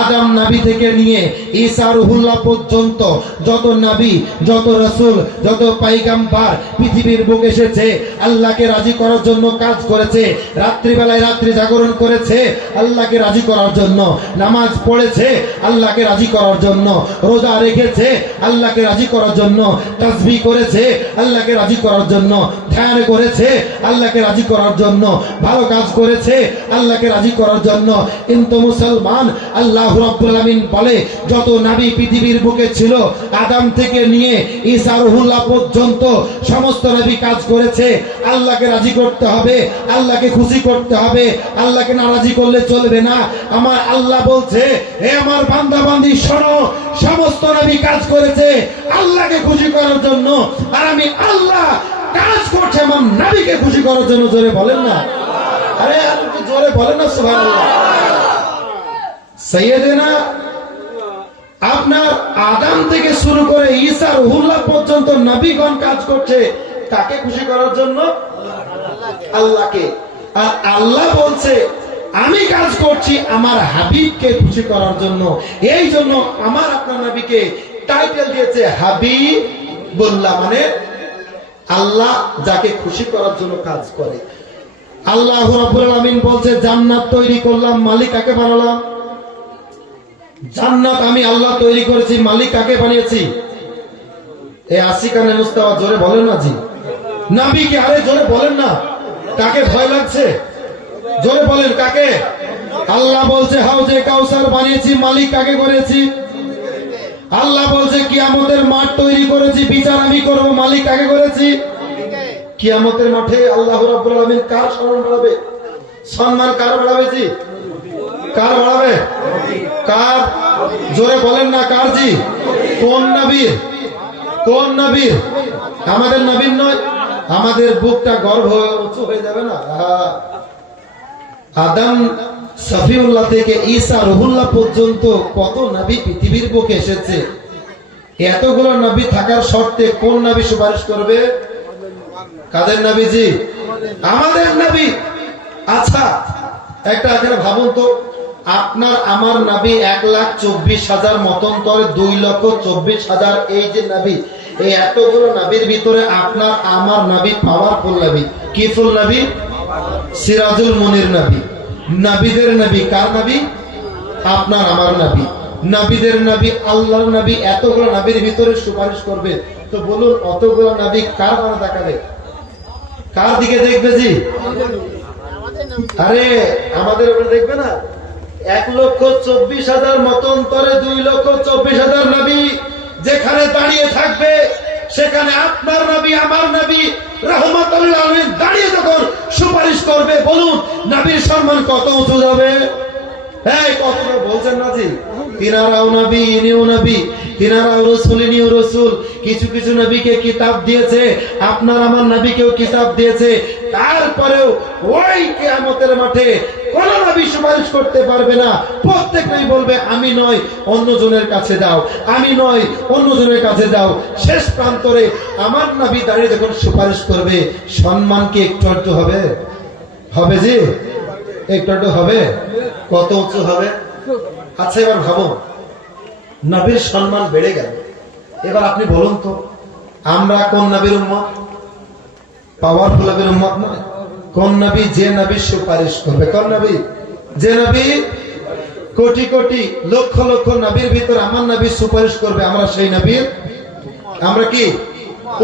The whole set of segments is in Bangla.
আদম নবী থেকে নিয়ে ঈসা রুহুল্লাহ পর্যন্ত যত নবী, যত রাসূল, যত পয়গম্বর পৃথিবীর বুকে এসেছে, আল্লাহকে রাজি করার জন্য কাজ করেছে। রাত্রি বেলায় রাত্রি জাগরণ করেছে আল্লাহকে রাজি করার জন্য, নামাজ পড়েছে আল্লাহকে রাজি করার জন্য, রোজা রেখেছে আল্লাহকে রাজি করার জন্য, তাসবিহ করেছে আল্লাহকে রাজি করার জন্য, ধ্যান করেছে আল্লাহকে রাজি করার জন্য, ভালো কাজ করেছে আল্লাহকে রাজি করার জন্য। কিন্তু মুসলমান, আল্লাহ রাব্বুল আলামিন বলে যত নবী পৃথিবীর বুকে ছিল আদম থেকে নিয়ে ঈসা রুহুল্লাহ পর্যন্ত সমস্ত নবী কাজ করেছে আল্লাহকে রাজি করতে হবে, আল্লাহকে খুশি করতে হবে, আল্লাহকে নারাজি করলে চলবে না। আমার আল্লাহ বলছে, হে আমার বান্দা বান্দি শোনো, সমস্ত নবী কাজ করেছে আল্লাহকে খুশি করার জন্য, আর আমি আল্লাহ কাজ করছে আমার নবীকে খুশি করার জন্য। জোরে বলেন না, আরে আপনি জোরে বলেন না সুবহানাল্লাহ। সাইয়েদেনা আপনার আদম থেকে শুরু করে ঈসা রুহুল্লাহ পর্যন্ত নবীগণ কাজ করছে কাকে খুশি করার জন্য? আল্লাহকে। আর আল্লাহ বলছে আমি কাজ করছি আমার হাবিবকে খুশি করার জন্য। এই জন্য আমার আপনার নবীকে টাইটেল দিয়েছে হাবিবুল্লাহ, মানে আল্লাহ যাকে খুশি করার জন্য কাজ করে। আল্লাহ রাব্বুল আলামিন বলছে জান্নাত তৈরি করলাম, মালিক কাকে বানালাম? জান্নাত আমি আল্লাহ তৈরি করেছি, মালিক কাকে বানিয়েছি? এই আশিকানে মুস্তাফা জোরে বলেন না জি। নবীকে, আরে জোরে বলেন না, কাকে ভয় লাগছে? জোরে বলেন কাকে? আল্লাহ বলছে হাউজে কাউসার বানিয়েছি, মালিক কাকে করেছি? আল্লাহ বলছে কিয়ামতের মাঠ তৈরি করেছি, বিচার আমি করব, মালিক কাকে করেছি? কিয়ামতের মাঠে আল্লাহ রাব্বুল আলামিন কার সম্মান বাড়াবে? সম্মান কার বাড়াবে জি? কার বাড়াবে? কার? জোরে বলেন না কার জি? কোন নবীর? কোন নবীর? আমাদের নবীর নয়? আমাদের বুকটা গর্ব উঁচু হয়ে যাবে না? আদম সফিউল্লাহ থেকে ঈসা রুহুল্লাহ পর্যন্ত কত নবী পৃথিবীর বুকে এসেছে। এতগুলো নবী থাকার শর্তে কোন নবী সুপারিশ করবে? কাদের নবী জি? আমাদের নবী। আচ্ছা একটা এখানে ভাবুন তো, আপনার আমার নবী 1,24,000 মতন্তরে 2,24,000, এই যে নবী, এই এতগুলো নবীর ভিতরে আপনার আমার নবী পাওয়ারফুল নবী। কি ফুল নবী? সিরাজুল মুনির নবী, নবীদের নবী। কার নবী? আপনার আমার নবী, নবীদের নবী, আল্লাহর নবী। এতগুলো নবীর ভিতরে সুপারিশ করবে, তো বলুন অতগুলো নবী কার মানে তাকাবে? কার দিকে দেখবে জি? আরে আমাদের উপরে দেখবে না? 1,24,000 মতন্তরে 2,24,000 নবী যেখানে দাঁড়িয়ে থাকবে, সেখানে আপনার নবী আমার নবী রাহমাতুল লিল আলামিন দাঁড়িয়ে যখন সুপারিশ করবে, বলুন নবীর সম্মান কত উঁচু যাবে? এই কথা বলছেন না জি? তিনারাও নবী, ইনিও নবী, তিনারাও রাসূল, ইনিও রাসূল। কিছু কিছু নবীকে কিতাব দিয়েছে, আপনার আমার নবীকেও কিতাব দিয়েছে। তারপরেও ওই কিয়ামতের মাঠে কোন নবী সুপারিশ করতে পারবে না। প্রত্যেক নবী বলবে আমি নয়, অন্যজনের কাছে যাও, আমি নয়, অন্যজনের কাছে যাও। শেষ প্রান্তরে আমার নবী দাঁড়িয়ে যখন সুপারিশ করবে, সম্মান কি একটু একটু হবে? হবে জি? একটু একটু হবে? কত উঁচু হবে? আচ্ছা এবার ভাবুন, নবীর সম্মান বেড়ে গেল। এবার আপনি বলুন তো, আমরা কোন নবীর উম্মত? পাওয়ারফুল নবীর উম্মত নয়। কোন নবী? যে নবী সুপারিশ করবে। কোন নবী? যে নবী কোটি কোটি লক্ষ লক্ষ নবীর ভিতর আমার নবী সুপারিশ করবে, আমরা সেই নবীর, আমরা কি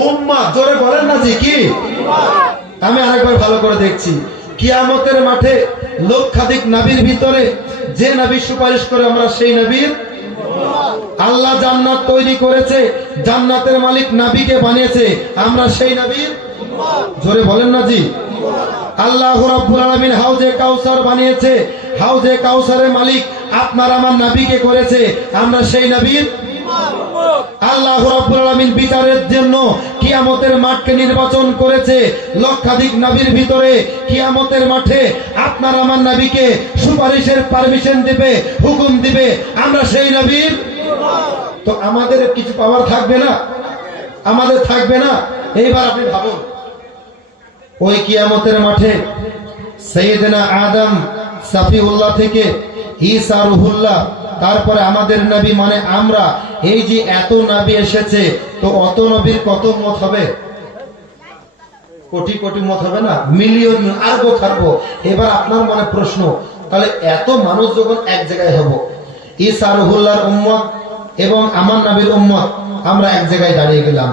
উম্মত? জোরে বলেন না জি কি? আমি আরেকবার ভালো করে দেখছি, কিয়ামতের মাঠে লক্ষাধিক নবীর ভিতরে যে নবী সুপারিশ করে, আমরা সেই নবীর। আল্লাহ জান্নাত তৈরি করেছে, জান্নাতের মালিক নবীকে বানিয়েছে, আমরা সেই নবীর। জোরে বলেন না জি? আল্লাহ রাব্বুল আলামিন হাউজে কাউসার বানিয়েছে, হাউজে কাউসারের মালিক আপনার আমার নবীকে করেছে, আমরা সেই নবীর। আল্লাহ রাব্বুল আলামিন বিচারের জন্য কিয়ামতের মাঠকে নির্বাচন করেছে, লক্ষাধিক নবীর ভিতরে কিয়ামতের মাঠে আপনার আমার নবীকে সুপারিশের পারমিশন দিবে, হুকুম দিবে, আমরা সেই নবীর। তো আমাদের কিছু পাওয়ার থাকবে না? আমাদের থাকবে না? এইবার আপনি ভাবুন, ওই কিয়ামতের মাঠে সাইয়েদনা আদম সফিউল্লাহ থেকে ঈসা রুহুল্লাহ, তারপরে আমাদের নবী মানে আমরা। এই যে এত নবী এসেছে, তো অত নবীর কত মত হবে? কোটি কোটি মত হবে না, মিলিয়ন, আরবো খারবো। এবার আপনার মনে প্রশ্ন, তাহলে এত মানুষ যখন এক জায়গায় হব, ঈসা রুহুল্লাহর উম্মত এবং আমার নবীর উম্মত আমরা এক জায়গায় দাঁড়িয়ে গেলাম।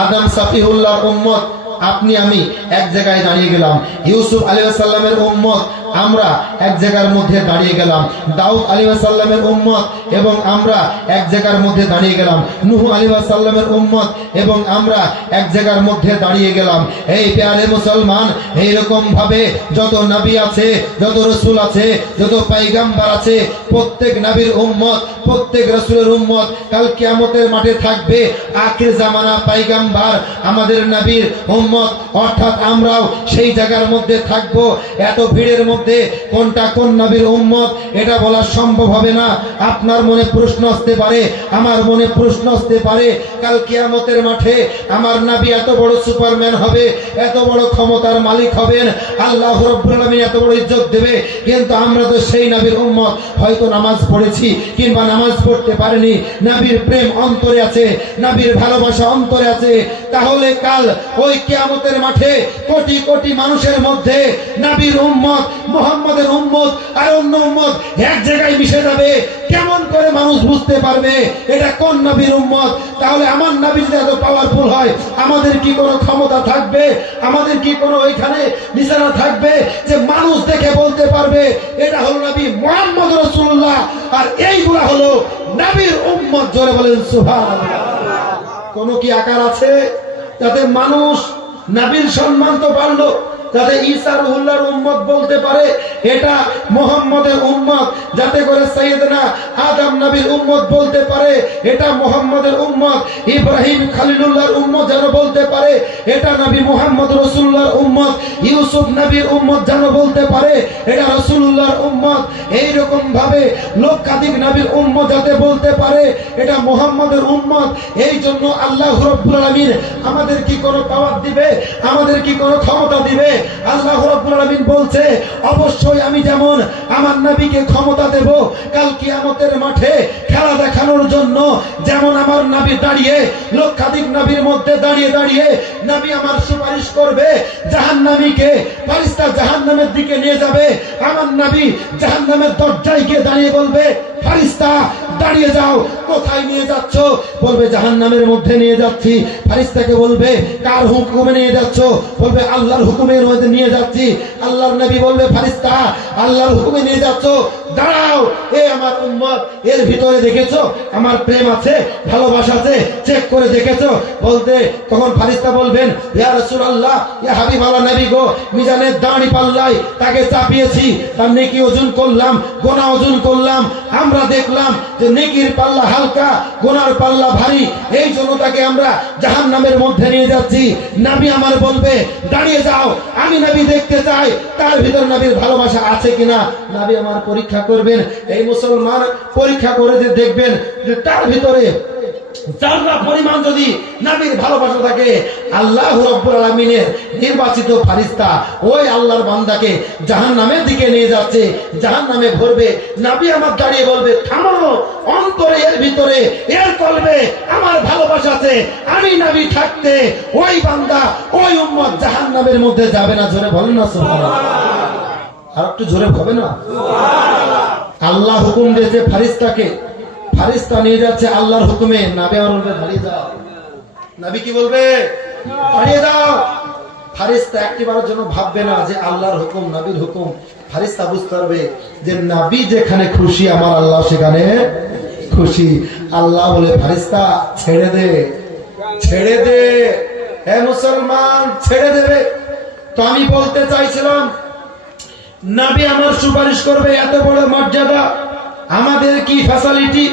আদম সাফিহুল্লাহর উম্মত আপনি আমি এক জায়গায় দাঁড়িয়ে গেলাম। ইউসুফ আলাইহিস সালামের উম্মত আমরা এক জায়গার মধ্যে দাঁড়িয়ে গেলাম। দাউদ আলাইহিস সালামের উম্মত এবং আমরা এক জায়গার মধ্যে দাঁড়িয়ে গেলাম। নূহ আলাইহিস সালামের উম্মত এবং আমরা এক জায়গার মধ্যে দাঁড়িয়ে গেলাম। এই প্যারে মুসলমান, এইরকম ভাবে যত নবী আছে, যত রাসূল আছে, যত পয়গম্বর আছে, প্রত্যেক নবীর উম্মত, প্রত্যেক রাসূলের উম্মত কাল কিয়ামতের মাঠে থাকবে। আখির জামানা পয়গম্বর আমাদের নবীর উম্মত, অর্থাৎ আমরাও সেই জায়গার মধ্যে থাকবো। এত ভিড়ের মধ্যে কোনটা কোন নবীর উম্মত এটা বলা সম্ভব হবে না। আপনার মনে প্রশ্ন আসতে পারে, আমার মনে প্রশ্ন আসতে পারে, কাল কিয়ামতের মাঠে আমার নবী এত বড় সুপারম্যান হবে, এত বড় ক্ষমতার মালিক হবেন, আল্লাহ রাব্বুল আলামিন এত বড় ইজ্জত দেবে, কিন্তু আমরা তো সেই নবীর উম্মত, হয়তো নামাজ পড়েছি কিংবা নামাজ পড়তে পারিনি, নবীর প্রেম অন্তরে আছে, নবীর ভালোবাসা অন্তরে আছে। তাহলে কাল ওই কিয়ামতের মাঠে কোটি কোটি মানুষের মধ্যে নবীর উম্মত, মুহাম্মাদের উম্মত আর অন্য উম্মত এক জায়গায় মিশে যাবে। কেমন করে মানুষ বুঝতে পারবে এটা কোন নবীর উম্মত? তাহলে আমার নবী যদি এত পাওয়ারফুল হয়, আমাদের কি কোনো ক্ষমতা থাকবে? আমাদের কি কোনো ওইখানে নিশানা থাকবে যে মানুষ দেখে বলতে পারবে এটা হলো নবী মুহাম্মদ রাসূলুল্লাহ, আর এইগুলা হলো নবীর উম্মত? জোরে বলেন সুবহানাল্লাহ। কোন কি আকার আছে যাতে মানুষ নবীর সম্মান তো পারলো, যাতে ঈসা রুহুল্লাহর উম্মত বলতে পারে এটা মুহাম্মদের উম্মত, যাতে করে সাইয়েদনা আদম নবীর উম্মত বলতে পারে এটা মুহাম্মদের উম্মত, ইব্রাহিম খলিলুল্লাহর উম্মত যেন বলতে পারে এটা নবী মুহাম্মদ রাসূলুল্লাহর উম্মত, ইউসুফ নবীর উম্মত যেন বলতে পারে এটা রাসূলুল্লাহর উম্মত। এই রকম ভাবে লক্ষাধিক নবীর উম্মত যাতে বলতে পারে এটা মুহাম্মদের উম্মত। এই জন্য আল্লাহ রাব্বুল আলামিন আমাদের কি কোনো পাওয়ার দিবে? আমাদের কি কোনো ক্ষমতা দিবে? আল্লাহ রাব্বুল আলামিন বলছে, অবশ্যই আমি যেমন আমার নবীকে ক্ষমতা দেব কাল কিয়ামতের মাঠে খেলা দেখানোর জন্য, যেমন আমার নবী দাঁড়িয়ে লক্ষাধিক নবীর মধ্যে দাঁড়িয়ে দাঁড়িয়ে নবী আমার সুপারিশ করবে, জাহান্নামীকে ফেরেশতা জাহান্নামের দিকে নিয়ে যাবে, আমার নবী জাহান্নামের দরজায় গিয়ে দাঁড়িয়ে বলবে, ফেরেশতা দাঁড়িয়ে যাও, কোথায় নিয়ে যাচ্ছ? বলবে জাহান্নামের মধ্যে নিয়ে যাচ্ছি। ফেরেশতাকে বলবে কার হুকুমে নিয়ে যাচ্ছ? বলবে আল্লাহর হুকুমের মধ্যে নিয়ে যাচ্ছি। আল্লাহর নবী বলবে ফেরেশতা আল্লাহর হুকুমে নিয়ে যাচ্ছ, দাঁড়াও, এ আমার উম্মত, এর ভিতরে দেখেছো আমার প্রেম আছে, ভালোবাসা আছে, চেক করে দেখেছো? বলতে তখন ফেরেশতা বলবেন, ইয়া রাসূলুল্লাহ, ইয়া হাবিবাল্লাহ নবী গো, মিজানের দাঁড়ি পাল্লায় তাকে চাপিয়েছি, তার নেকি ওজন করলাম, গুনাহ ওজন করলাম, আমরা দেখলাম যে নেকির পাল্লা হালকা, গুনার পাল্লা ভারী, এই জন্য তাকে আমরা জাহান্নামের মধ্যে নিয়ে যাচ্ছি। নবী আমার বলবে দাঁড়িয়ে যাও, আমি নবী দেখতে চাই তার ভিতর নবীর ভালোবাসা আছে কিনা। নবী আমার পরীক্ষা করবেন, এই মুসলমান পরীক্ষা করে যে দেখবেন যে তার ভিতরে যারা পরিমাণ যদি নবীর ভালোবাসা থাকে, আল্লাহ রাব্বুল আলামিনের নির্বাচিত ফেরেশতা ওই আল্লাহর বান্দাকে জাহান্নামের দিকে নিয়ে যাচ্ছে, জাহান্নামে ভরবে। নবী আমার দাঁড়িয়ে বলবে থামো, অন্তরে এর ভিতরে এর কলবে আমার ভালোবাসা আছে, আমি নবী থাকতে ওই বান্দা ওই উম্মত জাহান্নামের মধ্যে যাবে না। জোরে বলেন না সুবহানাল্লাহ। আর একটু জোরে হবে না? আল্লাহ হুকুম দিয়েছে ফেরেশতাকে, ফেরেশতা নিয়ে যাচ্ছে আল্লাহর হুকুমে, নবী আমার বলবে দাঁড়িয়ে যাও। নবী কি বলবে? দাঁড়িয়ে যাও। ফেরেশতা একবারের জন্য ভাববে না যে আল্লাহর হুকুম, নবীর হুকুম। ফেরেশতা বুঝতে পারবে যে নবী যেখানে খুশি আমার আল্লাহ সেখানে খুশি। আল্লাহ বলে ফেরেশতা ছেড়ে দে, ছেড়ে দে, হে মুসলমান ছেড়ে দেবে। তো আমি বলতে চাইছিলাম নবী আমার সুপারিশ করবে, এত বড় মর্যাদা, আমাদের কি ফ্যাসিলিটি?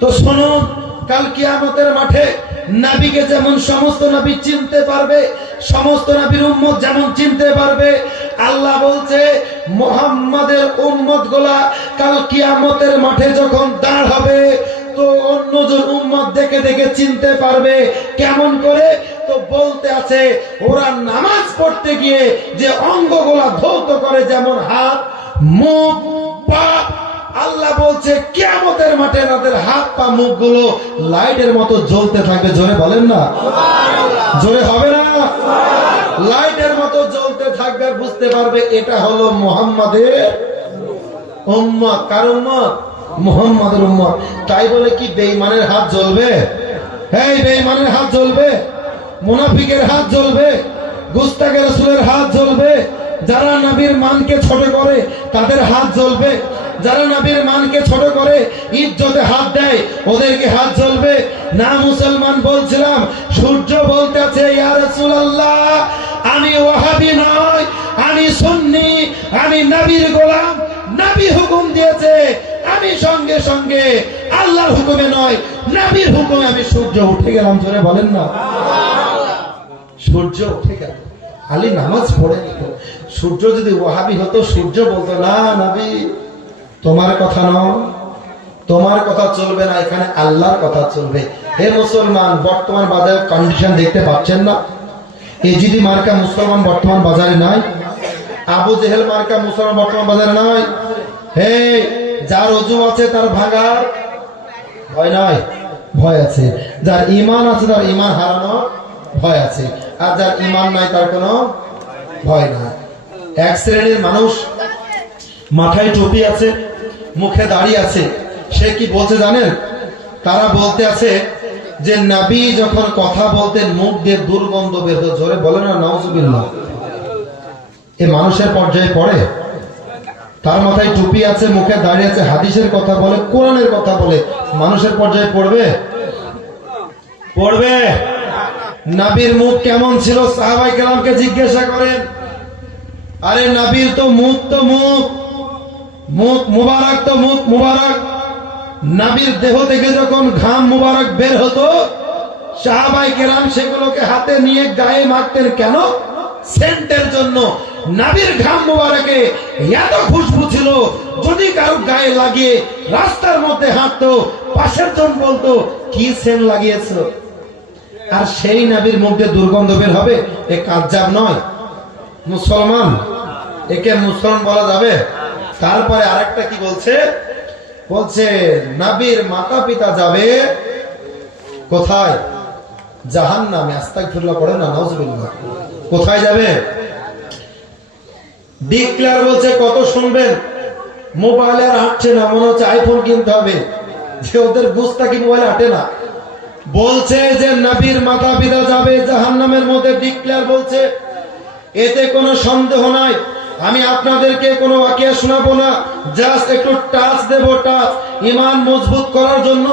তো শুনুন, কাল কিয়ামতের মাঠে নবীকে যেমন সমস্ত নবী চিনতে পারবে, সমস্ত নবীর উম্মত যেমন চিনতে পারবে, আল্লাহ বলছে মুহাম্মাদের উম্মত গুলা কাল কিয়ামতের মাঠে যখন দাঁড় হবে তো অন্যজন উম্মত দেখে দেখে চিনতে পারবে। কেমন করে? তো বলতে আছে ওরা নামাজ পড়তে গিয়ে যে অঙ্গগুলা ধৌত করে, যেমন হাত, মুখ, পা, আল্লাহ বলছে কিয়ামতের মাঠে তাদের হাত পা মুখগুলো লাইটের মতো জ্বলতে থাকবে। জোরে বলেন না, জোরে হবে না? লাইটের মতো জ্বলতে থাকবে, বুঝতে পারবে এটা হলো মুহাম্মাদের উম্মত। কার উম্মত? মুহাম্মাদের উম্মত। তাই বলে কি বেঈমানের হাত জ্বলবে? এই বেঈমানের হাত জ্বলবে, মুনাফিকের হাত জ্বলবে, গুস্তাখে রাসূলের হাত জ্বলবে, যারা নবীর মানকে ছোট করে তাদের হাত জ্বলবে, যারা নবীর মানকে ছোট করে ইজ্জতে হাত দেয় ওদেরকে হাত জ্বলবে না। মুসলমান বলছিলাম, সূর্য বলতেছে ইয়া রাসূলুল্লাহ আমি ওয়াহাবি নয়, আমি সুন্নি, আমি নবীর গোলাম, নবী হুকুম দিয়েছে, আমি সঙ্গে সঙ্গে আল্লাহর হুকুমে নয় নবীর হুকুমে আমি সূর্য উঠে গেলাম। জোরে বলেন না, সূর্য উঠে গেল। আলী নামাজ পড়ে নিত। সূর্য যদি ওয়াহাবি হতো, সূর্য বলতো না নবী তোমার কথা নয়, তোমার কথা চলবে না, এখানে আল্লাহর কথা চলবে। হে মুসলমান, বর্তমান বাজারের কন্ডিশন দেখতে পাচ্ছেন না? এজিদি মার্কা মুসলমান বর্তমান বাজারে নাই, আবু জেহেল মার্কা মুসলমান বর্তমান বাজারে নাই। হে, যার ওযু আছে তার ভাঙার ভয় নাই, ভয় আছে। যার ঈমান আছে তার ঈমান হারানো ভয় আছে, আর যার ঈমান নাই তার কোনো ভয় নাই। এক শ্রেণীর মানুষ মাথায় টুপি আছে, মুখে দাড়ি আছে, সে কি বলছে জানেন? তারা বলতে আছে যে নবী যখন কথা বলতেন মুখ দিয়ে দুর্গন্ধ বের হতো। জোরে বলে না নাউজুবিল্লাহ। এ মানুষের পর্যায়ে পড়ে? তার মাথায় টুপি আছে, মুখে দাড়ি আছে, হাদিসের কথা বলে, কোরআনের কথা বলে, মানুষের পর্যায়ে পড়বে? পড়বে? নবীর মুখ কেমন ছিল সাহাবায়ে কেরামকে জিজ্ঞাসা করেন। আরে নবীর তো মুখ মুখ মুবারক, তো মুখ মুবারক। নবীর দেহ থেকে যখন ঘাম মুবারক বের হতো সাহাবায়ে কেরাম সেগুলোকে হাতে নিয়ে গায়ে মাখতেন। কেন? সেন্টের জন্য। নবীর ঘাম মুবারকে এত খুশবু ছিল, যদি কারো গায়ে লাগিয়ে রাস্তার মধ্যে হাঁটতো পাশের জন বলতো কি সেন্ট লাগিয়েছো। আর সেই নবীর মুখে দুর্গন্ধ বের হবে? এ কাজ্জাব নয় মুসলমান, একে মুসলমান বলা যাবে? তারপরে আরেকটা কি বলছে? বলছে নবীর মাতা পিতা যাবে কোথায়? জাহান্নামে। আস্তাগফিরুল্লাহ পড়ে না, নাউজুবিল্লাহ। কোথায় যাবে? ডিক্লেয়ার বলছে কত শুনবেন, মোবাইলে আর হাঁটছে না, মনে হচ্ছে আইফোন কিনতে হবে, যে ওদের গুস্তাখি মোবাইলে হাঁটে না। বলছে যে নবীর মাতা পিতা যাবে জাহান্নামের মধ্যে, ডিক্লেয়ার বলছে। এতে কোনো সন্দেহ নাই। আমি আপনাদেরকে কোনো ওয়াকিয়া শোনাবো না, জাস্ট একটু টাচ দেব, টাচ। ঈমান মজবুত করার জন্য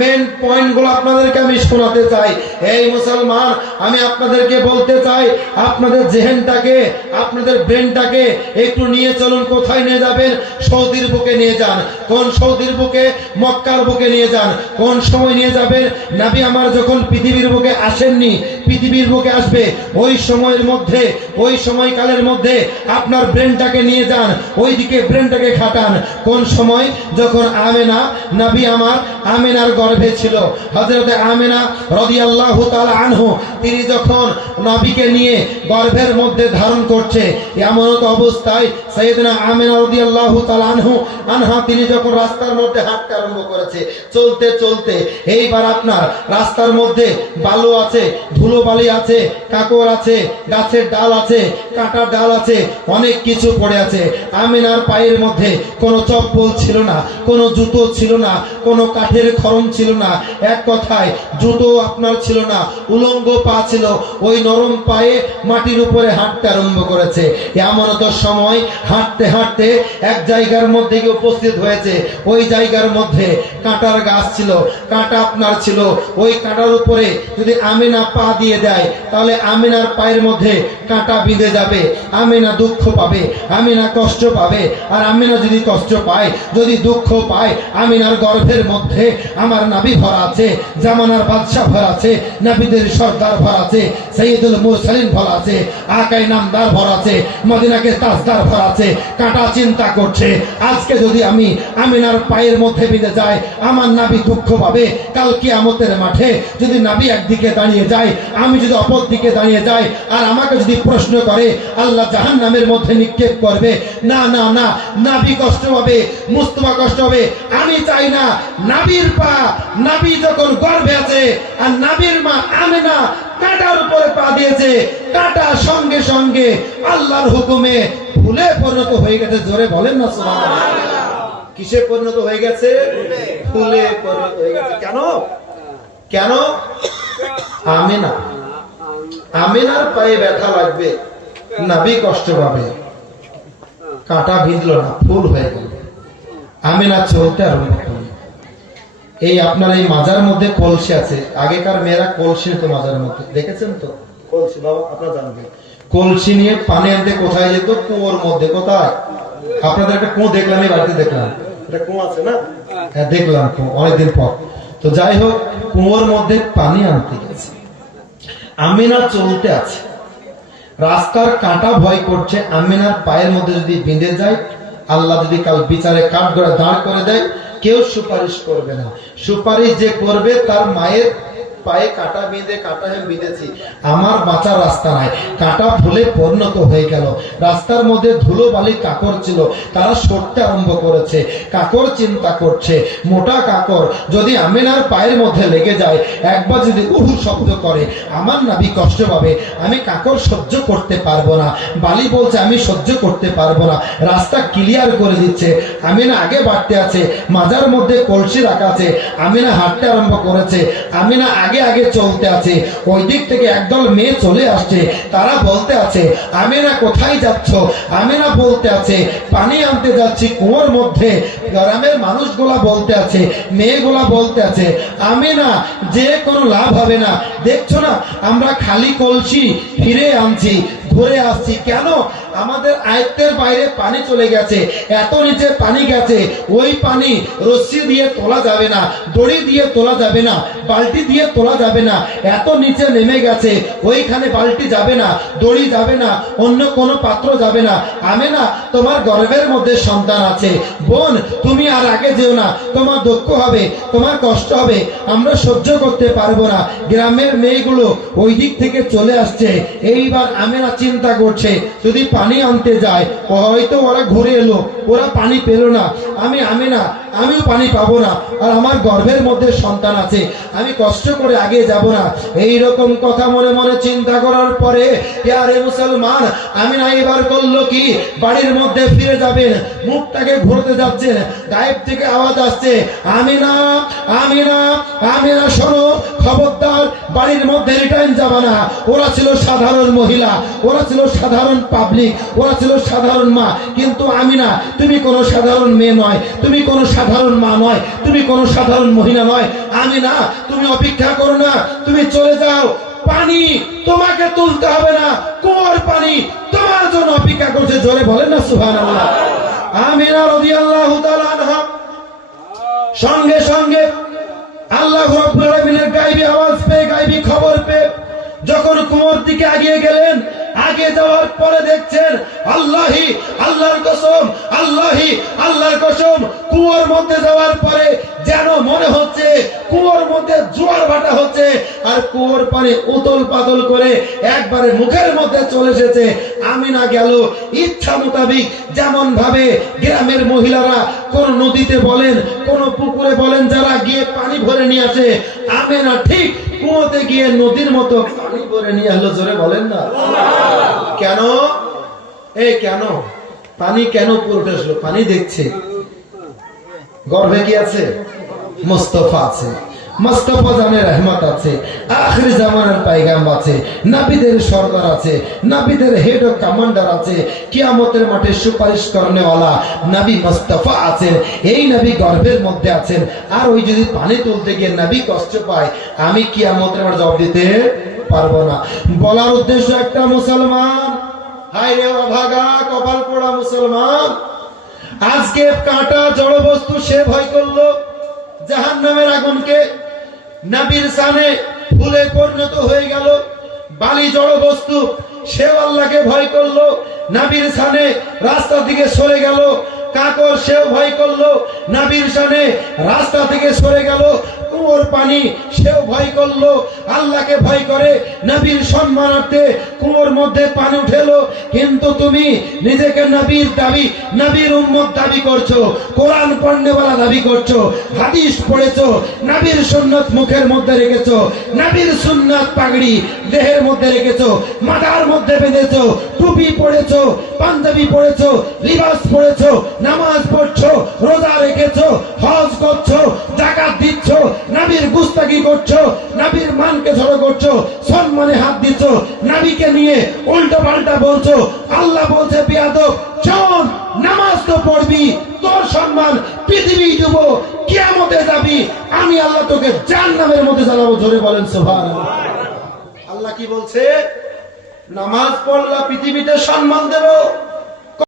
মেন পয়েন্টগুলো আপনাদেরকে আমি শোনাতে চাই। এই মুসলমান, আমি আপনাদেরকে বলতে চাই, আপনাদের জেহেনটাকে, আপনাদের ব্রেনটাকে একটু নিয়ে চলুন। কোথায় নিয়ে যাবেন? সৌদির বুকে নিয়ে যান। কোন সৌদির বুকে? মক্কার বুকে নিয়ে যান। কোন সময় নিয়ে যাবেন? নবী আমার যখন পৃথিবীর বুকে আসেননি, পৃথিবীর বুকে আসবে ওই সময়ের মধ্যে, ওই সময়কালের মধ্যে আপনার ব্রেনটাকে নিয়ে যান, ওইদিকে ব্রেনটাকে খাটান। কোন সময়? যখন আমেনা, নবী আমার আমেনার গর্ভে ছিল। হযরতে আমেনা রাদিয়াল্লাহু তাআলা আনহু, তিনি যখন নবীকে নিয়ে গর্ভের মধ্যে ধারণ করছে, এমন অবস্থায় সাইয়েদনা আমেনা রাদিয়াল্লাহু তাআলা আনহা তিনি যখন রাস্তার মধ্যে হাঁটতে আরম্ভ করেছে, চলতে চলতে, এইবার আপনার রাস্তার মধ্যে বালু আছে, ধুলোবালি আছে, কাকড় আছে, গাছের ডাল আছে, কাঁটার ডাল আছে, অনেক কিছু পড়ে আছে। আমিনার পায়ের মধ্যে কোনো চপ্পল ছিল না, কোনো জুতো ছিল না, কোনো কাঠের খড়ম ছিল না, এক কথায় জুতো আপনার ছিল না, উলঙ্গ পা ছিল। ওই নরম পায়ে মাটির উপরে হাঁটতে আরম্ভ করেছে। এমন তো সময় হাঁটতে হাঁটতে এক জায়গার মধ্যে গিয়ে উপস্থিত হয়েছে। ওই জায়গার মধ্যে কাঁটার গাছ ছিল, কাঁটা আপনার ছিল। ওই কাঁটার উপরে যদি আমিনা পা দিয়ে দেয় তাহলে আমিনার পায়ের মধ্যে কাঁটা বিঁধে যাবে, আমিনা দুঃখ পাবে, আমিনা কষ্ট পাবে। আর আমিনা যদি কষ্ট পায়, যদি দুঃখ পায়, আমিনার গর্ভের মধ্যে মধ্যে আমার নবী ভরা আছে, জামানার বাদশা ভরা আছে, নবীদের সর্দার ভরা আছে, সৈয়দুল মুরসালিন ভরা আছে, আকাই নামদার ভরা আছে, মদিনাকে তাজদার ভরা আছে। কাটা চিন্তা করছে আজকে যদি আমি আমিনার পায়ের মধ্যে বিঁধে যাই আমার নবী দুঃখ পাবে। কাল কিয়ামতের মাঠে যদি নবী একদিকে দাঁড়িয়ে যায়, আমি যদি অপর দিকে দাঁড়িয়ে যাই, আর আমাকে যদি প্রশ্ন করে আল্লাহ জাহান্নামের মধ্যে নিক্ষেপ করবে। না না না, নবী কষ্ট পাবে, মুস্তাফা কষ্ট হবে। আমি চাই না নবীর পা, নবী যখন গর্ভে আছে আর নবীর মা আমিনা কাঁটার উপরে পা দিয়েছে, কাঁটা সঙ্গে সঙ্গে আল্লাহর হুকুমে ফুলে পরিণত হয়ে গেছে। জোরে বলেন না সুবহানাল্লাহ। কিসে পরিণত হয়ে গেছে? ফুলে পরিণত হয়ে গেছে। কেন? কেন? আমিনা, আমিনার পায়ে ব্যথা লাগবে, নবী কষ্ট পাবে। কাঁটা ভিজলো না, ফুল হয়ে গেল। আমিনা চলতে আর এই আপনার এই মাজার মধ্যে কলসি আছে। আগেকার মেয়েরা কলসি নিত মাজার মধ্যে, দেখেছেন তো? কলসি বাবা আপনারা জানবেন, কলসি নিয়ে পানি আনতে কোথায় যেত? কুয়োর মধ্যে। কোথায়? আপনাদের একটা কুয়ো দেখলাম, এই বাড়িতে দেখলাম, এটা কুয়ো আছে না? হ্যাঁ দেখলাম কুয়ো, অনেকদিন পর। তো যাই হোক, কুয়োর মধ্যে পানি আনতে গেছে। আমিনা চলতে আছে, রাস্তার কাঁটা ভয় করছে আমিনার পায়ের মধ্যে যদি বেঁধে যায়, আল্লাহ যদি কাল বিচারে কাঠগড়ায় দাঁড় করে দেয়, কেউ সুপারিশ করবে না। সুপারিশ যে করবে তার মায়ের পায়ে কাঁটা বেঁধে, কাঁটা আমি বেঁধেছি, আমার বাঁচার রাস্তা নাই। কাঁটা ফুলে পরিণত হয়ে গেল। রাস্তার মধ্যে ধুলো বালি কাকর ছিল, তারা সরতে আরম্ভ করেছে। কাকর চিন্তা করছে, মোটা কাকর যদি আমিনার পায়ের মধ্যে লেগে যায়, একবার যদি উহু শব্দ করে, আমার নবী কষ্ট পাবে। আমি কাকর সহ্য করতে পারবো না। বালি বলছে আমি সহ্য করতে পারবো না। রাস্তা ক্লিয়ার করে দিচ্ছে। আমিনা আগে বাড়তে আছে, মাজার মধ্যে কলসি রাখা আছে, আমিনা হাঁটতে আরম্ভ করেছে। আমিনা আগে আগে চলতে আছে। ওই দিক থেকে একদল মেয়ে চলে আসছে, তারা বলতে আছে আমিনা কোথায় যাচ্ছ? আমিনা বলতে আছে পানি আনতে যাচ্ছি কুয়োর মধ্যে। গ্রামের মানুষগুলা বলতে আছে, মেয়েগুলা বলতে আছে আমিনা যে কোনো লাভ হবে না। দেখছো না আমরা খালি কলসি ফিরে আনছি, ঘুরে আসছি। কেন? আমাদের আয়ত্তের বাইরে পানি চলে গেছে, এত নিচে পানি গেছে। ওই পানি রশ্মি দিয়ে তোলা যাবে না, দড়ি দিয়ে তোলা যাবে না, বালতি দিয়ে তোলা যাবে না। এত নিচে নেমে গেছে, ওইখানে বালতি যাবে না, দড়ি যাবে না, অন্য কোনো পাত্র যাবে না। আমিনা তোমার গর্ভের মধ্যে সন্তান আছে, বোন তুমি আর আগে যেও না, তোমার দুঃখ হবে, তোমার কষ্ট হবে, আমরা সহ্য করতে পারবো না। গ্রামের মেয়েগুলো ওই দিক থেকে চলে আসছে। এইবার আমিনা চিন্তা করছে যদি পানি আনতে যায়, হয়তো ওরা ঘুরে এলো, ওরা পানি পেল না, আমিনা আমিও পানি পাবো না, আর আমার গর্ভের মধ্যে সন্তান আছে, আমি কষ্ট করে আগে যাব না। এই রকম কথা মনে মনে চিন্তা করার পরে আরে মুসলমান আমিনা এবার করলো কি, বাড়ির মধ্যে ফিরে যাবেন, মুখটাকে ঘুরতে যাচ্ছেন, গায়েব থেকে আওয়াজ আসছে আমিনা আমিনা আমিনা শোনো, খবরদার বাড়ির মধ্যে রিটার্ন যাবে না। ওরা ছিল সাধারণ মহিলা, ওরা ছিল সাধারণ পাবলিক, ওরা ছিল সাধারণ মা, কিন্তু আমিনা তুমি কোনো সাধারণ মেয়ে নয়, তুমি কোনো সাধারণ মা নয়, তুমি কোনো সাধারণ মহিলা নয়। আমিনা তুমি অপেক্ষা করো না, তুমি চলে যাও, পানি তোমাকে তুলতে হবে না, কুয়োর পানি তোমার জন্য অপেক্ষা করছে। জোরে বলেন না সুবহানাল্লাহ। আমিনা রাদিয়াল্লাহু তাআলা আনহা সঙ্গে সঙ্গে আল্লাহ রাব্বুল আলামিনের গায়বী আওয়াজ পেয়ে, গায়বী খবর পেয়ে যখন কুয়োর দিকে এগিয়ে গেলেন, আগে যাওয়ার পরে দেখছেন আল্লাহি আল্লাহর কসম, আল্লাহি আল্লাহর কসম, কুয়োর মধ্যে যাওয়ার পরে যেন মনে হচ্ছে কুয়োর মধ্যে জোয়ার ভাটা হচ্ছে, আর কুয়োর পানি উতল পাতল করে একবারে মুখের মধ্যে চলে এসেছে। আমিনা গেল ইচ্ছা মোতাবিক, যেমন ভাবে গ্রামের মহিলারা কোন নদীতে বলেন, কোন পুকুরে বলেন, যারা গিয়ে পানি ভরে নিয়ে আসে, আমিনা ঠিক কুয়োতে গিয়ে নদীর মতো পানি ভরে নিয়ে আসলো। জোরে বলেন না। কেন? কেন পানি কেন উপরে উঠে আসলো? পানি দেখছে গর্ভে কি আছে? মুস্তাফা আছে, মুস্তাফা জানের রহমত আছে, আখিরি জামানার পায়গাম্বর আছে, নবীদের সরদার আছে, নবীদের হেড ও কমান্ডার আছে, কিয়ামতের মাঠে সুপারিশ করনেওয়ালা নবী মুস্তাফা আছেন। এই নবী গর্ভের মধ্যে আছেন, আর ওই যদি পানি তুলতে গিয়ে নবী কষ্ট পায়, আমি কিয়ামতের মাঠে জবাব দিতে পারবো না। বলার উদ্দেশ্য একটা, মুসলমান হায় রে অভাগা কপাল পোড়া মুসলমান, আজকে কাঁটা জড় বস্তু সে ভয় করলো জাহান্নামের আগুনকে। নবীর শানে ফুলে পরিণত হয়ে গেল, বালি জড় বস্তু, সেও আল্লাহকে ভয় করলো। নবীর শানে রাস্তা থেকে সরে গেল, কাকর সেও ভয় করলো। নবীর শানে রাস্তা থেকে সরে গেল, কুয়োর পানি সেও ভয় করলো, আল্লাহকে ভয় করে। নবীর সম্মানার্থে কুয়োর মধ্যে পানি উঠেলো। কিন্তু তুমি নিজেকে নবীর দাবি, নবীর উম্মত দাবি করছো, কোরআন পড়নেওয়ালা দাবি করছো, হাদিস পড়েছো, নবীর সুন্নাত মুখের মধ্যে রেখেছো, নবীর সুন্নাত পাগড়ি দেহের মধ্যে রেখেছো, মাথার মধ্যে বেঁধেছো, টুপি পড়েছো, পাঞ্জাবি পড়েছো, লিবাস পড়েছো, নামাজ পড়ছো, রোজা রেখেছো, হজ করছো, যাকাত দিচ্ছ, নবীর গুস্তাখি করছো, নবীর মানকে ঝড়ো করছো, সম্মানে হাত দিচ্ছ, নবীকে নিয়ে উল্টো পাল্টা বলছো। আল্লাহ বলছে বেয়াদব, শোন, নামাজ তো পড়বি, তোর সম্মান পৃথিবী দেব, কিয়ামতে যাবি, আমি আল্লাহ তোকে জাহান্নামের মধ্যে জ্বালাবো। জোরে বলেন সুবহানাল্লাহ। আল্লাহ কি বলছে? নামাজ পড়লা পৃথিবীতে সম্মান দেব,